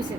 うした